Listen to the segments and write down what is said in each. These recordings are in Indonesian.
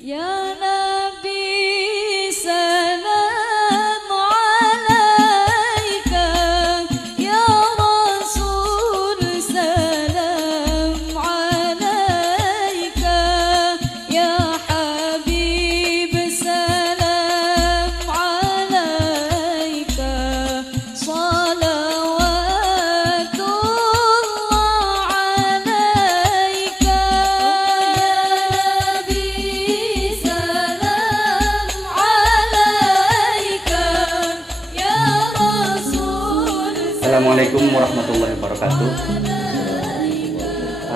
Ya Nabi salam alaika, Ya Rasul salam alaika, Ya Habib salam alaika, salawatullah alaika. Assalamualaikum warahmatullahi wabarakatuh.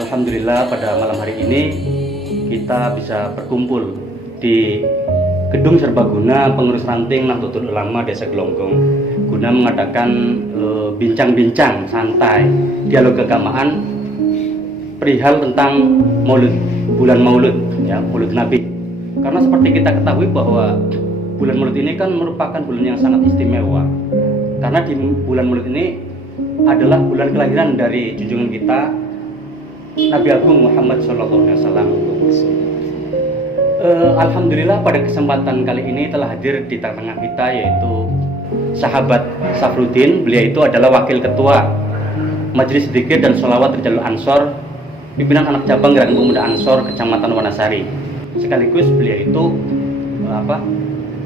Alhamdulillah pada malam hari ini kita bisa berkumpul di Gedung Serbaguna Pengurus Ranting Nahdlatul Ulama Desa Gelonggong guna mengadakan bincang-bincang santai, dialog keagamaan perihal tentang Maulid, bulan Maulid, ya, Maulid Nabi. Karena seperti kita ketahui bahwa bulan Maulid ini kan merupakan bulan yang sangat istimewa. Karena di bulan Maulid ini adalah bulan kelahiran dari junjungan kita Nabi Agung Muhammad SAW. Alhamdulillah pada kesempatan kali ini telah hadir di tengah-tengah kita yaitu sahabat Safruddin. Beliau itu adalah wakil ketua Majelis Dzikir dan Sholawat Rijalul Ansor, pimpinan anak cabang Gerakan Pemuda Ansor Kecamatan Wanasari. Sekaligus beliau itu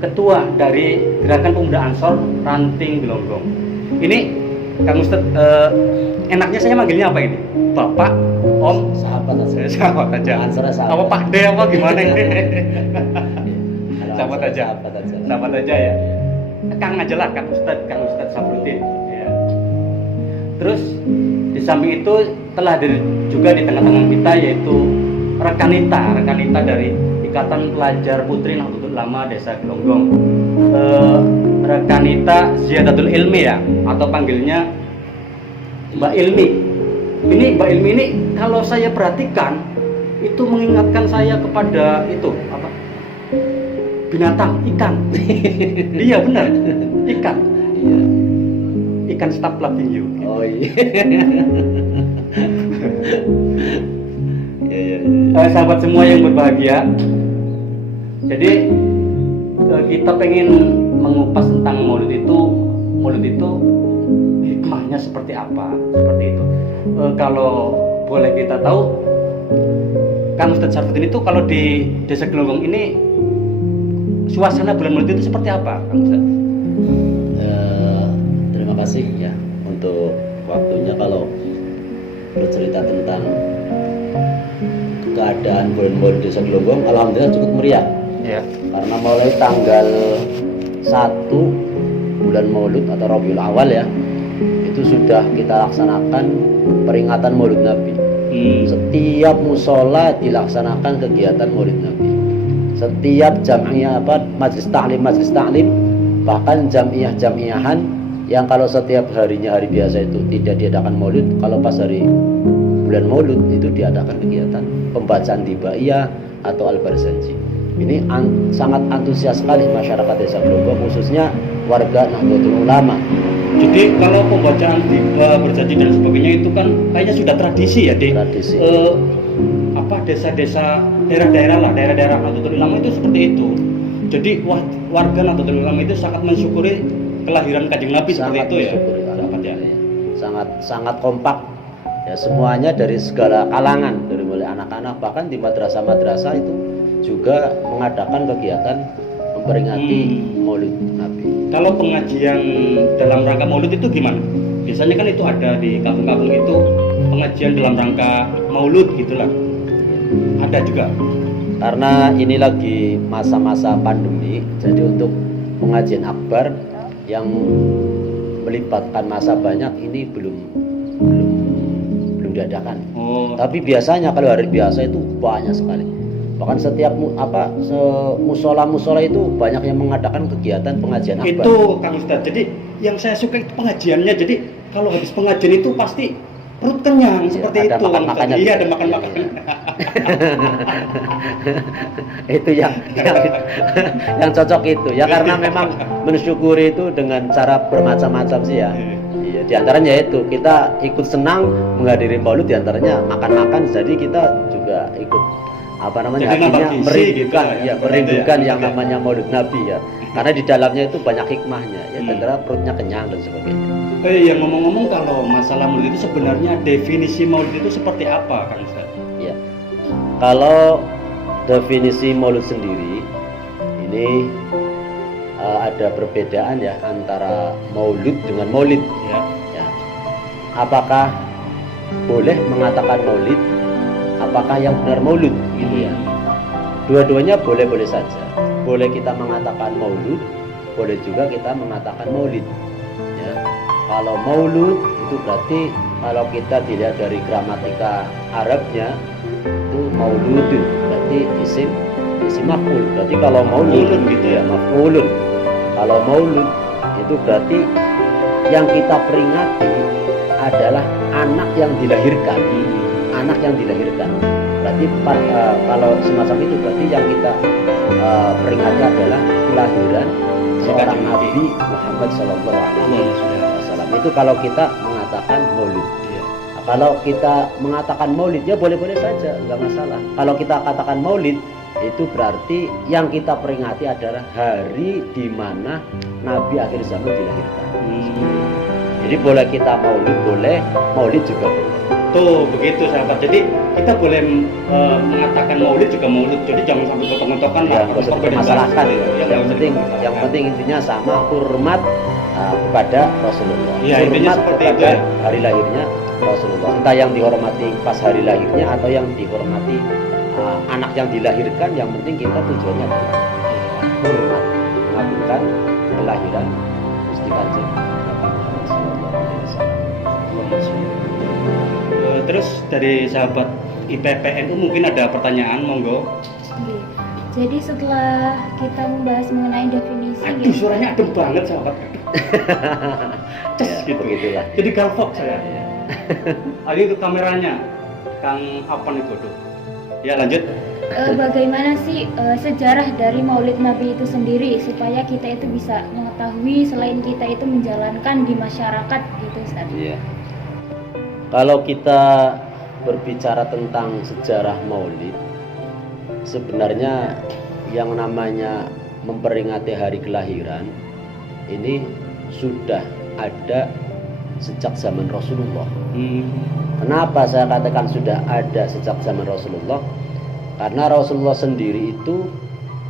ketua dari Gerakan Pemuda Ansor Ranting Gelonggong. Ini Kang Ustadz, enaknya saya manggilnya apa ini? Bapak, Om, sahabat aja. Sahabat aja. Ansarnya sahabat. Apa Pak D apa gimana ini? Sahabat aja. Sahabat aja. Sahabat aja ya. Kang aja lah, Kang Ustadz Safruddin. Ya. Terus di samping itu telah hadir juga di tengah-tengah kita yaitu rekanita dari Ikatan Pelajar Putri Nahdlatul Ulama Desa Gelonggong, rekanita Ziyadatul Ilmi ya, atau panggilnya Mbak Ilmi. Ini Mbak Ilmi ini kalau saya perhatikan itu mengingatkan saya kepada itu apa? Binatang, ikan. Iya benar, ikan. Iya. Ikan stapler penyu. Oh iya. Iya. Sahabat semua yang berbahagia. Jadi kita pengen mengupas tentang Maulid itu hikmahnya seperti apa, seperti itu. Kalau boleh kita tahu, Kang Ustadz Safruddin itu kalau di Desa Gelonggong ini suasana bulan Maulid itu seperti apa, Kang Ustadz? Terima kasih ya untuk waktunya. Kalau bercerita tentang keadaan bulan Maulid Desa Gelonggong, alhamdulillah cukup meriah. Ya. Karena mulai tanggal 1 bulan Maulud atau Rabiul Awal ya, itu sudah kita laksanakan peringatan Maulid Nabi. Setiap musola dilaksanakan kegiatan Maulid Nabi. Setiap jam'iyah majelis taklim, bahkan jamiahan yang kalau setiap harinya hari biasa itu tidak diadakan Maulid, kalau pas hari bulan Maulud itu diadakan kegiatan pembacaan dibaiyah atau al-barzanji. Ini sangat antusias sekali masyarakat Desa Gelonggong, khususnya warga Nahdlatul Ulama. Jadi kalau pembacaan berjanji dan sebagainya itu kan kayaknya sudah tradisi ya di Tradisi. Desa-desa, daerah-daerah Nahdlatul Ulama itu seperti itu. Jadi warga Nahdlatul Ulama itu sangat mensyukuri kelahiran Kanjeng Nabi seperti itu ya. Sahabat ya. Sangat kompak ya, semuanya dari segala kalangan, dari mulai anak-anak, bahkan di madrasah-madrasah itu juga mengadakan kegiatan memperingati Maulid Nabi. Kalau pengajian dalam rangka Maulid itu gimana? Biasanya kan itu ada di kampung-kampung itu pengajian dalam rangka Maulud gitulah. Ada juga. Karena ini lagi masa-masa pandemi, jadi untuk pengajian akbar yang melibatkan masa banyak ini belum diadakan. Tapi biasanya kalau hari biasa itu banyak sekali. Bahkan setiap musola itu banyak yang mengadakan kegiatan pengajian akbar. Itu Kang Ustadz. Jadi yang saya suka itu pengajiannya. Jadi kalau habis pengajian itu pasti perut kenyang seperti ada itu. Makan-makannya. Iya, ada makan-makan. Itu yang cocok itu ya, karena memang mensyukuri itu dengan cara bermacam-macam sih ya. Iya, diantaranya itu kita ikut senang menghadiri Maulid, diantaranya makan-makan, jadi kita juga ikut apa namanya, Jadi nambah hatinya gizi merindukan, gitu lah, ya ya, merindukan gitu yang ya. namanya Maulid Nabi ya. Karena di dalamnya itu banyak hikmahnya ya, Hmm. karena perutnya kenyang dan sebagainya. Yang ngomong-ngomong kalau masalah maulid itu sebenarnya definisi maulid itu seperti apa Kang Ustaz? Ya. Kalau definisi Maulid sendiri ini ada perbedaan ya antara Maulud dengan Maulid. Ya. Ya. Apakah boleh mengatakan Maulid? Apakah yang benar Maulud? Gitu ya. Dua-duanya boleh-boleh saja. Boleh kita mengatakan Maulud, boleh juga kita mengatakan Maulid. Ya. Kalau Maulud itu berarti kalau kita dilihat dari gramatika Arabnya itu Mauludun, berarti isim maf'ul. Berarti kalau Maulud Maulud gitu ya? maf'ulun. Kalau Maulud itu berarti yang kita peringati adalah anak yang dilahirkan. Anak yang dilahirkan. Berarti kalau semacam itu berarti yang kita peringati adalah kelahiran seorang Nabi Muhammad Shallallahu Alaihi Wasallam. Itu kalau kita mengatakan Maulid. Iya. Nah, kalau kita mengatakan Maulid ya boleh-boleh saja, nggak masalah. Kalau kita katakan Maulid itu berarti yang kita peringati adalah hari di mana Nabi akhir zaman dilahirkan. Jadi boleh kita Maulid, boleh Maulid juga boleh. Tuh begitu sahabat. Jadi kita boleh mengatakan maulid juga maulid. Jadi jangan sampai gotok-gotokan Ya, nggak usah dipermasalahkan. Ya, Yang penting intinya sama, hormat kepada Rasulullah. Ya, intinya Hormat seperti kepada itu ya. hari lahirnya Rasulullah. Entah yang dihormati pas hari lahirnya atau yang dihormati anak yang dilahirkan. Yang penting kita tujuannya adalah hormat, mengagungkan kelahiran Gusti Kanjeng Nabi Muhammad SAW. Terus dari sahabat IPPNU mungkin ada pertanyaan, monggo. Oke. Jadi setelah kita membahas mengenai definisi Aduh, gitu, suaranya adem banget sahabat. Ces Ya, gitu. begitulah. Jadi galvok saya. Ya. Ini untuk kameranya, Kang apa nih tuh? Ya lanjut. bagaimana sih sejarah dari Maulid Nabi itu sendiri supaya kita itu bisa mengetahui selain kita itu menjalankan di masyarakat gitu Ustaz. Iya. Kalau kita berbicara tentang sejarah Maulid, sebenarnya yang namanya memperingati hari kelahiran ini sudah ada sejak zaman Rasulullah. Kenapa saya katakan sudah ada sejak zaman Rasulullah? Karena Rasulullah sendiri itu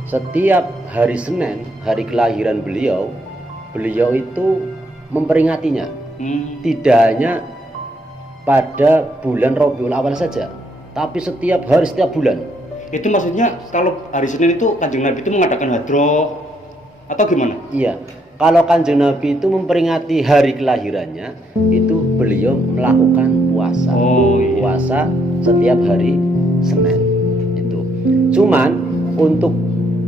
setiap hari Senin, hari kelahiran beliau itu memperingatinya. Tidak hanya pada bulan Rabiul Awal saja, tapi setiap hari, setiap bulan. Itu maksudnya kalau hari Senin itu Kanjeng Nabi itu mengadakan hadroh atau gimana? Iya, kalau Kanjeng Nabi itu memperingati hari kelahirannya, itu beliau melakukan puasa. Oh, iya. Puasa setiap hari Senin. Itu. Cuman untuk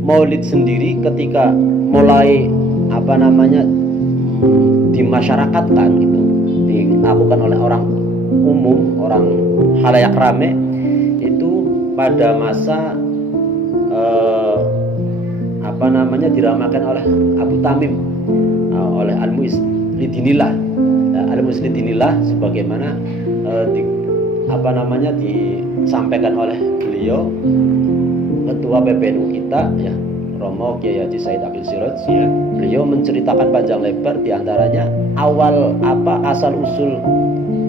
Maulid sendiri ketika mulai dimasyarakatkan gitu, dilakukan oleh orang umum, orang halayak rame, itu pada masa diramakan oleh Abu Tamim, oleh Al-Mu'iz Lidinillah. Al-Mu'iz Lidinillah sebagaimana disampaikan oleh beliau ketua PBNU kita ya, Romo Kiai Haji Said Akil Siraj ya. Beliau menceritakan panjang lebar, diantaranya asal usul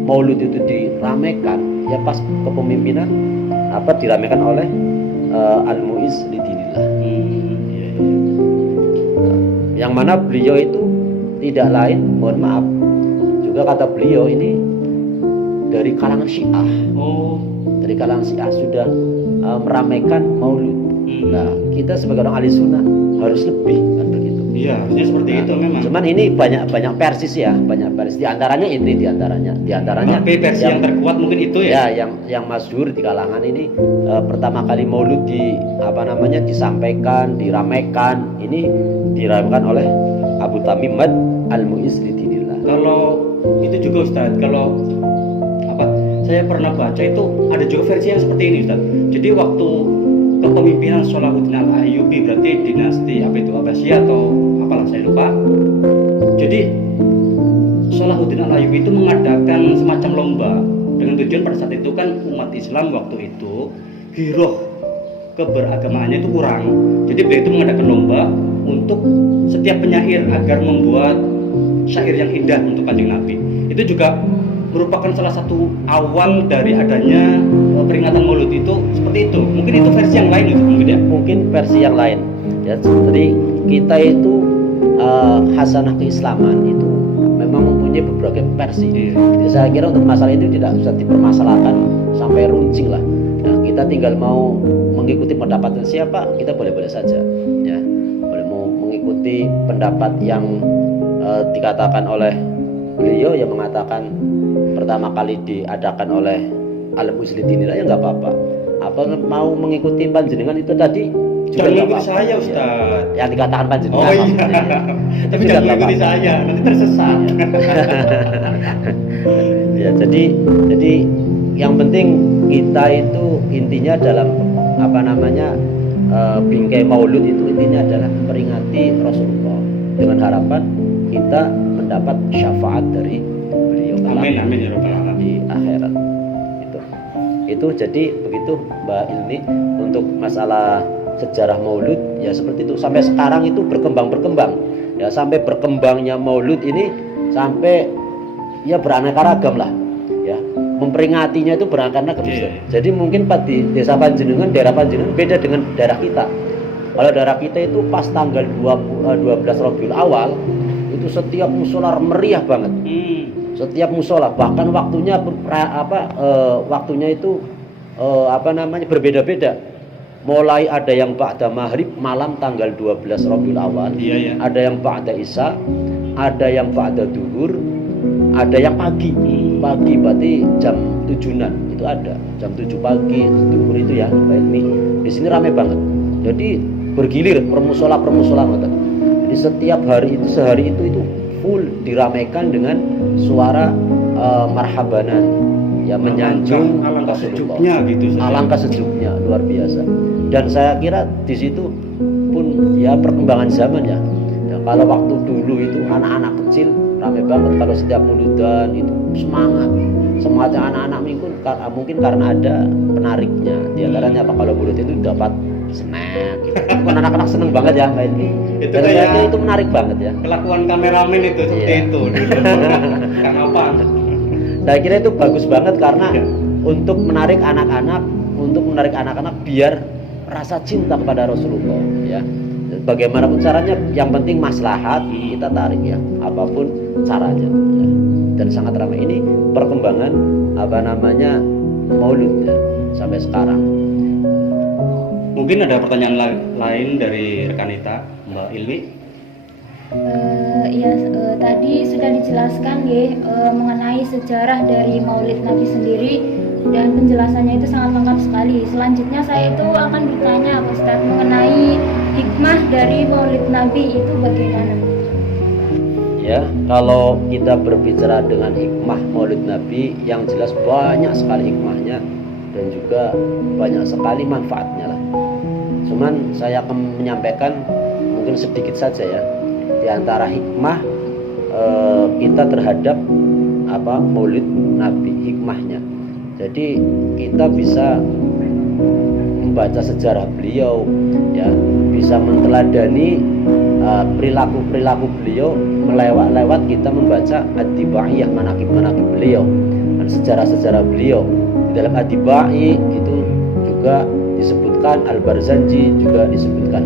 Maulud itu diramekan ya pas kepemimpinan diramekan oleh Al-Mu'iz Lidinillah. Yang mana beliau itu tidak lain, mohon maaf, juga kata beliau ini dari kalangan Syiah. Dari kalangan Syiah sudah meramaikan Maulud. Nah, kita sebagai orang ahli sunnah harus lebih kan begitu. Iya, harusnya seperti itu memang. Cuman ini banyak persis ya, banyak persis. Di antaranya Tapi versi yang terkuat mungkin itu ya. Ya, yang masyhur di kalangan ini pertama kali Maulud disampaikan, diramaikan, ini diramaikan oleh Abu Tamim Al-Mu'iz Lidinillah. Kalau itu juga Ustaz, kalau saya pernah baca itu ada juga versi yang seperti ini Ustaz. Jadi waktu kepemimpinan Salahuddin Al-Ayyubi, berarti dinasti Abbasiyah atau apalah saya lupa. Jadi Salahuddin Al-Ayyubi itu mengadakan semacam lomba dengan tujuan pada saat itu kan umat Islam waktu itu giroh keberagamaannya itu kurang. Jadi beliau itu mengadakan lomba untuk setiap penyair agar membuat syair yang indah untuk Kanjeng Nabi. Itu juga merupakan salah satu awal dari adanya peringatan Maulid itu seperti itu. Mungkin itu versi yang lain itu mungkin ya. Mungkin versi yang lain. Ya, jadi kita itu hasanah keislaman itu memang mempunyai beberapa versi. Jadi saya kira untuk masalah itu tidak usah dipermasalahkan sampai runcing lah. Nah, kita tinggal mau mengikuti pendapat siapa, kita boleh-boleh saja. Ya, boleh mau mengikuti pendapat yang dikatakan oleh beliau yang mengatakan pertama kali diadakan oleh Alam Muslimin ya nggak apa-apa. Apa mau mengikuti panjenengan itu tadi juga jangan nggak mengikuti apa-apa. saya Ustaz. Yang dikatakan panjenengan. Oh iya. maksudnya. Tapi Itu jangan nggak mengikuti apa-apa. saya, nanti tersesat. Ya, jadi yang penting kita itu intinya dalam apa namanya bingkai Maulud itu intinya adalah memperingati Rasulullah dengan harapan kita mendapat syafaat dari beliau. Amin amin ya rabbal alamin. Di akhirat. Itu jadi begitu Mbak Ilmi untuk masalah sejarah Maulud ya seperti itu sampai sekarang itu berkembang ya sampai berkembangnya Maulud ini sampai ya beraneka ragam lah ya memperingatinya itu beraneka ragam. Jadi mungkin di desa Panjenengan daerah Panjenengan beda dengan daerah kita. Kalau daerah kita itu pas tanggal 12 Rabiul Awal itu setiap musola meriah banget. Setiap musola bahkan waktunya waktunya itu berbeda-beda. Mulai ada yang ba'da maghrib malam tanggal 12 Rabiul Awal, ada yang ba'da isya, ada yang ba'da duhur, ada yang pagi berarti jam 7-an itu ada jam 7 pagi duhur itu ya Mbak Ilmi. Di sini ramai banget. Jadi bergilir permusola Jadi setiap hari itu sehari itu full diramaikan dengan suara marhabanan ya menyanjung alangkah sejuknya gitu saja. Alangkah sejuknya luar biasa. Dan saya kira di situ pun ya perkembangan zaman ya. Kalau waktu dulu itu anak-anak kecil ramai banget kalau setiap muludan itu semangatnya anak-anak mungkin karena ada penariknya. Di antaranya apa kalau mulut itu dapat snack gitu. Kan anak-anak seneng banget ya main ini. Itu Dan saya kayak kira itu menarik banget ya. kelakuan kameramen itu seperti itu dulu. Karena apa? Saya kira itu bagus banget karena untuk menarik anak-anak biar rasa cinta kepada Rasulullah ya. Bagaimanapun caranya yang penting maslahat kita tarik ya apapun caranya ya. Dan sangat ramai ini perkembangan Maulud ya sampai sekarang. Mungkin ada pertanyaan lain dari rekan kita Mbak Ilmi. Tadi sudah dijelaskan ya mengenai sejarah dari Maulid Nabi sendiri dan penjelasannya itu sangat lengkap sekali. Selanjutnya saya itu akan bertanya Pak Ustaz mengenai hikmah dari Maulid Nabi itu bagaimana? Ya, kalau kita berbicara dengan hikmah Maulid Nabi yang jelas banyak sekali hikmahnya dan juga banyak sekali manfaatnya lah. Cuman saya akan menyampaikan mungkin sedikit saja ya di antara hikmah kita terhadap Maulid Nabi hikmahnya. Jadi kita bisa membaca sejarah beliau ya, bisa meneladani perilaku beliau melewat kita membaca Ad-Dibaiyah manaqib beliau dan sejarah beliau. Di dalam Ad-Dibai itu juga disebutkan, Al-Barzanji juga disebutkan.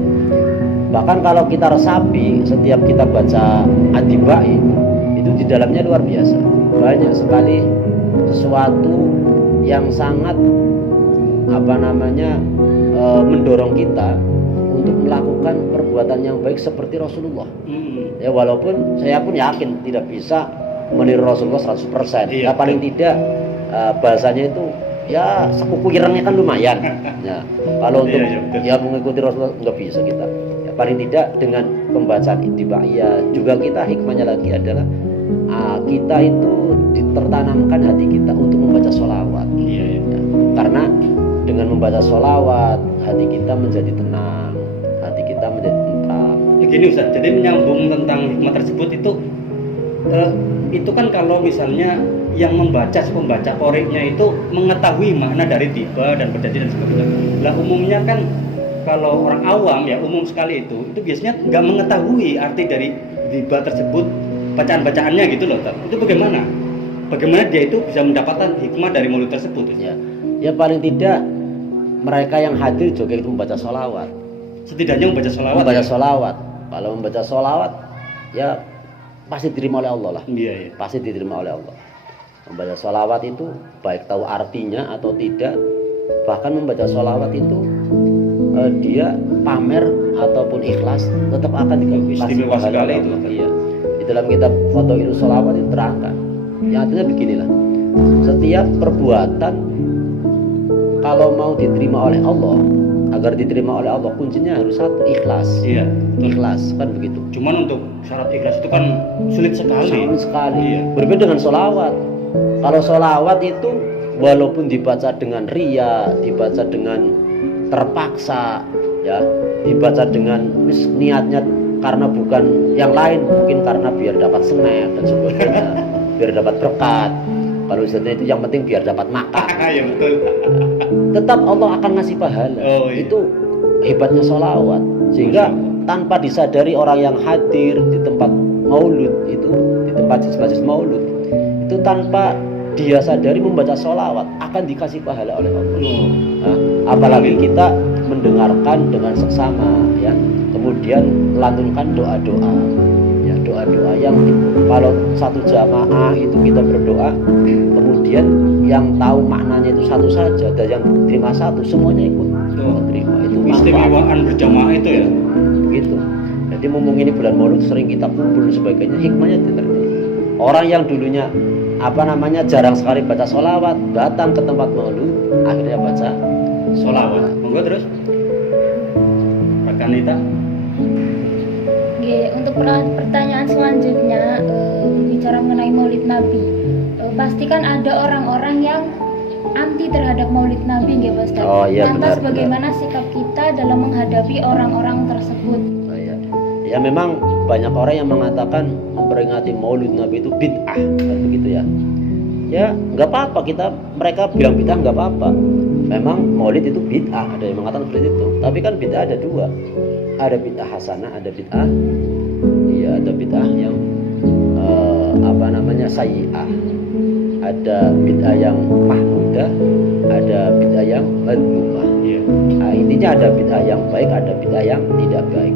Bahkan kalau kita resapi setiap kita baca Ad-Dibai itu di dalamnya luar biasa. Banyak sekali sesuatu yang sangat mendorong kita untuk melakukan perbuatan yang baik seperti Rasulullah. Ya walaupun saya pun yakin tidak bisa meniru Rasulullah 100%. Ya paling tidak bahasanya itu ya sekuku irengnya kan lumayan. Ya, kalau untuk mengikuti Rasulullah nggak bisa kita. Ya, paling tidak dengan pembacaan Ad-Dibaiyah juga kita hikmahnya lagi adalah kita itu tertanamkan hati kita untuk membaca sholawat. Ya, karena dengan membaca sholawat hati kita menjadi tenang, hati kita menjadi tentram. Begini Ustaz, jadi menyambung tentang hikmah tersebut itu itu kan kalau misalnya yang membaca, si pembaca qoriknya itu mengetahui makna dari tiba dan berjanji dan sebagainya. Lah umumnya kan kalau orang awam ya umum sekali itu biasanya nggak mengetahui arti dari tiba tersebut, bacaan-bacaannya gitu loh. Itu bagaimana? Bagaimana dia itu bisa mendapatkan hikmah dari maulid tersebut? Ya paling tidak mereka yang hadir juga itu membaca sholawat. Setidaknya membaca sholawat. Membaca sholawat. Kalau membaca sholawat ya pasti diterima oleh Allah lah. Iya. Pasti diterima oleh Allah. Membaca sholawat itu baik tahu artinya atau tidak, bahkan membaca sholawat itu dia pamer ataupun ikhlas tetap akan dikasih istimewa sekali itu. Iya. Di dalam kitab Fadhailus Sholawat itu terangkan. Yang artinya beginilah. Setiap perbuatan kalau mau diterima oleh Allah, agar diterima oleh Allah kuncinya harus satu, ikhlas. Iya. Ikhlas kan begitu. Cuman untuk syarat ikhlas itu kan sulit sekali. Sulit sekali. Iya. Berbeda dengan sholawat. Kalau sholawat itu walaupun dibaca dengan ria, dibaca dengan terpaksa, ya, dibaca dengan niatnya karena bukan yang lain, mungkin karena biar dapat snack dan sebagainya, biar dapat berkat. Kalau misalnya itu yang penting biar dapat makan. Ya betul. Tetap Allah akan ngasih pahala. Oh, iya. Itu hebatnya sholawat. Sehingga tanpa disadari orang yang hadir di tempat maulud itu, di tempat majelis maulud itu tanpa dia sadari membaca sholawat akan dikasih pahala oleh Allah. Nah, apalagi kita mendengarkan dengan seksama, ya, kemudian melantunkan doa-doa, ya, doa-doa yang kalau satu jamaah itu kita berdoa, kemudian yang tahu maknanya itu satu saja dan yang terima satu semuanya ikut terima. Itu istimewaan berjamaah itu ya. Begitu. Jadi mumpung ini bulan Maulud sering kita kumpul dan sebagainya, hikmahnya diterima. Orang yang dulunya jarang sekali baca sholawat, datang ke tempat maulud akhirnya baca Sholawat. Monggo terus. Rekan Nita. Oke, untuk pertanyaan selanjutnya bicara mengenai Maulid Nabi. Pastikan ada orang-orang yang anti terhadap Maulid Nabi, nggih Mas. Oh iya, lantas benar, bagaimana sikap kita dalam menghadapi orang-orang tersebut? Oh, iya. Ya memang banyak orang yang mengatakan memperingati Maulid Nabi itu bid'ah, kan begitu ya. Ya nggak apa-apa, mereka bilang bid'ah nggak apa-apa. Memang Maulid itu bid'ah, ada yang mengatakan seperti itu. Tapi kan bid'ah ada dua, ada bid'ah hasanah, ada bid'ah, ya ada bid'ah yang sayyi'ah, ada bid'ah yang mahmudah, ada bid'ah yang madhmumah. Nah, intinya ada bid'ah yang baik, ada bid'ah yang tidak baik.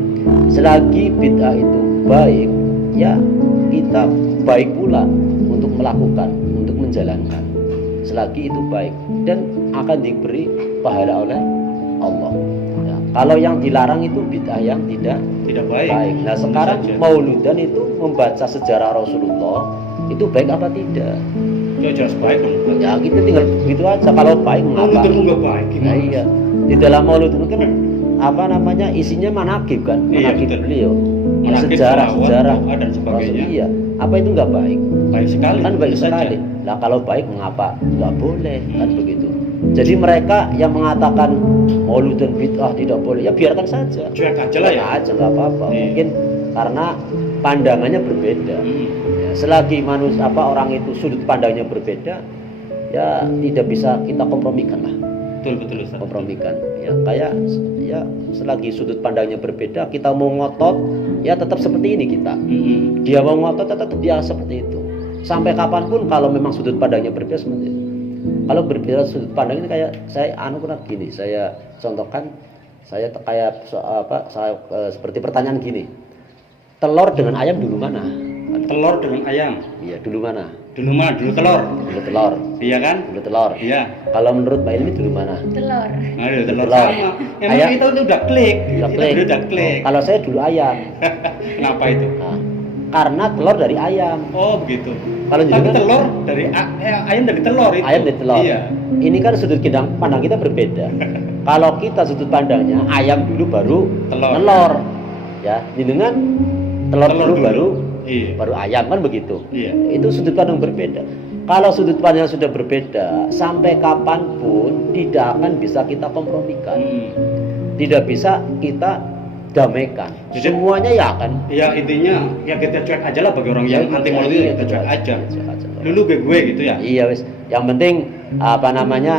Selagi bid'ah itu baik, ya kita baik pula untuk melakukan, untuk menjalankan. Selagi itu baik dan akan diberi pahala oleh Allah. Ya, kalau yang dilarang itu bid'ah yang tidak baik. Nah sekarang mauludan itu membaca sejarah Rasulullah itu baik apa tidak? Ya jelas baik kan. Ya kita tinggal begitu aja. Kalau baik mengapa? Nggak baik gimana? Nah, iya. Di dalam maulud itu kan isinya manakib kan, manakib beliau. Manakib, sejarah doa dan sebagainya. Iya. Apa itu nggak baik? Baik sekali. Kan baik sekali. Nah kalau baik mengapa nggak boleh? Kan begitu. Jadi mereka yang mengatakan maulud dan bid'ah tidak boleh, ya biarkan saja. Cuek aja lah ya. Aja nggak apa-apa. Mungkin karena pandangannya berbeda. Ya, selagi orang itu sudut pandangnya berbeda, ya tidak bisa kita kompromikan lah. Betul Ustaz. Kompromikan. Ya kayak ya selagi sudut pandangnya berbeda, kita mau ngotot, ya tetap seperti ini kita. Dia mau ngotot, tetap dia seperti itu. Sampai kapanpun kalau memang sudut pandangnya berbeda seperti itu. Kalau berbeda sudut pandang ini kayak saya pernah gini, saya contohkan, saya kayak seperti pertanyaan gini. Telur dengan ayam dulu mana? Telur dengan ayam. Iya, dulu mana? Dulu telur. Dulu telur. Iya kan? Dulu telur. Iya. Kalau menurut Mbak Ilmi dulu mana? Telur. Nah, telur sama. Emang ayam, kita udah klik. Udah klik. Kalau saya dulu ayam. Kenapa itu? Nah, karena telur dari ayam. Oh begitu. Kalau tapi telur dari ayam dari telur itu. Ayam dari telur. Iya. Ini kan sudut pandang kita berbeda. Kalau kita sudut pandangnya ayam dulu baru telur. Ya, dengan telur dulu baru ayam kan begitu. Iya. Itu sudut pandang berbeda. Kalau sudut pandang sudah berbeda, sampai kapanpun tidak akan bisa kita kompromikan. Tidak bisa kita damaikan. Jadi- Semuanya ya akan Ya intinya ya kita cuek aja lah bagi orang yang Ya, anti ya, maulid iya, kita cuek aja. cuek aja. Lulu gue gitu ya. Iya wis. Yang penting apa namanya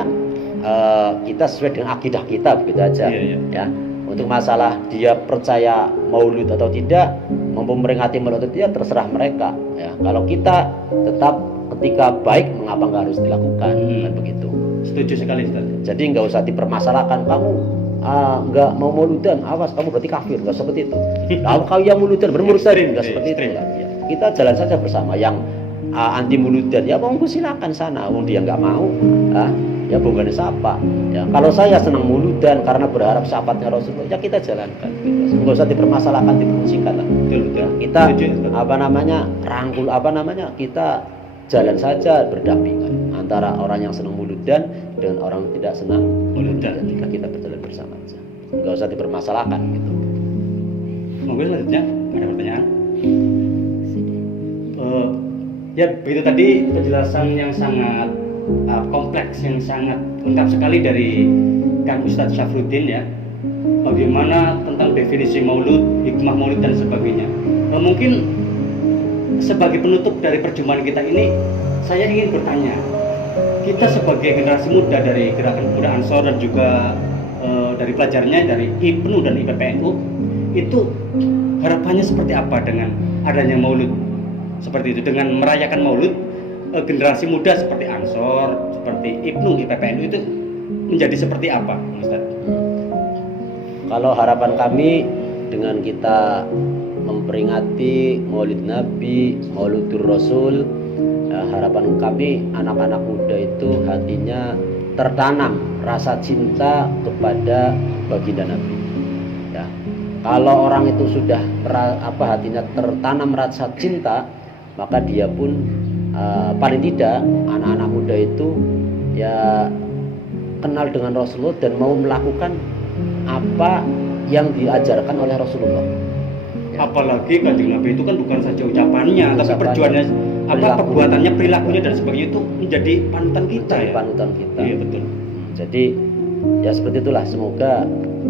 kita sesuai dengan akidah kita begitu aja. Iya, iya. Ya. Untuk masalah dia percaya maulid atau tidak, memperingati maulid atau tidak terserah mereka. Ya. Kalau kita tetap ketika baik mengapa nggak harus dilakukan kan begitu. Setuju sekali Ustaz. Jadi nggak usah dipermasalahkan kamu nggak mau mauludan, awas kamu berarti kafir, nggak seperti itu. Kalau kau yang mauludan bermurtad Ekstrim, nggak seperti itu. ekstrim. Lah. Ya. Kita jalan saja bersama. Yang anti mauludan ya monggo silakan sana. Wong dia nggak mau, ya bukan siapa. Ya kalau saya senang mauludan karena berharap syafaatnya Rasulullah, ya kita jalankan. Gitu. Nggak usah dipermasalahkan, dipermusikan lah. Betul betul. Ya, kita Setuju, Ustaz. rangkul kita jalan saja berdampingan antara orang yang senang mauludan dengan orang yang tidak senang Mauludan. kita berjalan bersama aja, nggak usah dipermasalahkan gitu. Monggo selanjutnya ada pertanyaan. Ya begitu tadi penjelasan yang sangat kompleks, yang sangat lengkap sekali dari Kang Ustadz Syafruddin ya. Bagaimana tentang definisi maulud, hikmah maulud dan sebagainya. Mungkin sebagai penutup dari perjumpaan kita ini, saya ingin bertanya, kita sebagai generasi muda dari Gerakan Pemuda Ansor dan juga dari pelajarnya dari IPNU dan IPPNU, itu harapannya seperti apa dengan adanya maulud seperti itu, dengan merayakan maulud generasi muda seperti Ansor, seperti IPNU, IPPNU itu menjadi seperti apa, Ustaz? Kalau harapan kami dengan kita memperingati Maulid Nabi, Maulidur Rasul, harapan kami anak-anak muda itu hatinya tertanam rasa cinta kepada baginda Nabi. Ya. Kalau orang itu sudah hatinya tertanam rasa cinta, maka dia pun paling tidak anak-anak muda itu ya kenal dengan Rasulullah dan mau melakukan apa yang diajarkan oleh Rasulullah. Ya. Apalagi Kanjeng Nabi itu kan bukan saja ucapannya, tapi Ucapannya, perjuangannya, perilaku. perbuatannya, perilakunya dan sebagainya itu menjadi panutan kita Menjadi ya. panutan kita. Iya betul. Jadi ya seperti itulah, semoga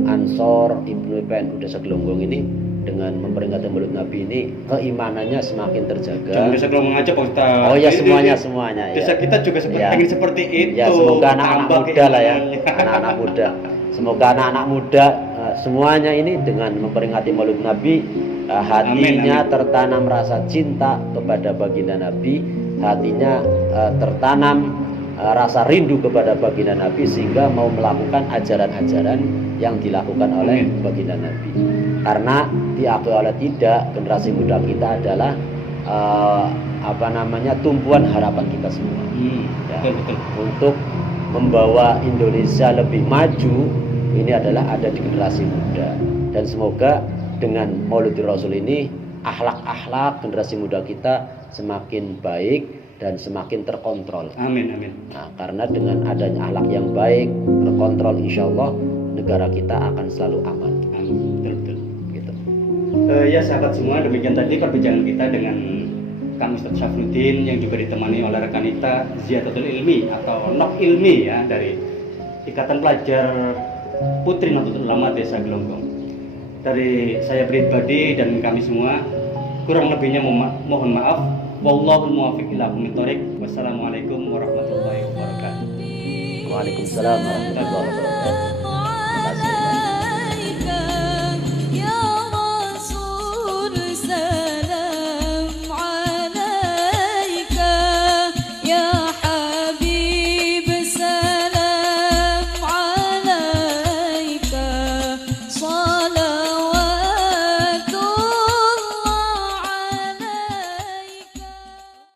Ansor, IPNU, IPNU Desa Gelonggong ini dengan memperingati Maulid Nabi ini keimanannya semakin terjaga. Jangan desa Gelonggong aja Pak Ustaz. Oh ya, Ini- semuanya Desa ya. kita juga Ya. ingin seperti itu. Ya semoga anak-anak Tambah muda lah ya, keimanannya. anak-anak muda. Semoga anak-anak muda semuanya ini dengan memperingati Maulid Nabi hatinya Amin. tertanam rasa cinta kepada baginda Nabi, hatinya tertanam rasa rindu kepada baginda Nabi sehingga mau melakukan ajaran-ajaran yang dilakukan oleh Amin. baginda Nabi. Karena diakui oleh tidak, generasi muda kita adalah tumpuan harapan kita semua. Ya. Betul. Untuk membawa Indonesia lebih maju ini adalah ada di generasi muda, dan semoga dengan Maulidur Rasul ini akhlak generasi muda kita semakin baik dan semakin terkontrol. Amin, amin. Nah, karena dengan adanya akhlak yang baik terkontrol, insya Allah negara kita akan selalu aman. Amin. Betul. Gitu. Ya sahabat semua, demikian tadi perbincangan kita dengan Kang Ustadz Syafruddin yang juga ditemani oleh rekan kita Ziyadatul Ilmi atau Nok Ilmi ya dari Ikatan Pelajar Putri Nahdlatul Ulama Desa Gelonggong. Dari saya pribadi dan kami semua, kurang lebihnya mohon maaf. Wallahul muwaffiq ila aqwamit thoriq. Wassalamualaikum warahmatullahi wabarakatuh. Waalaikumsalam warahmatullahi wabarakatuh.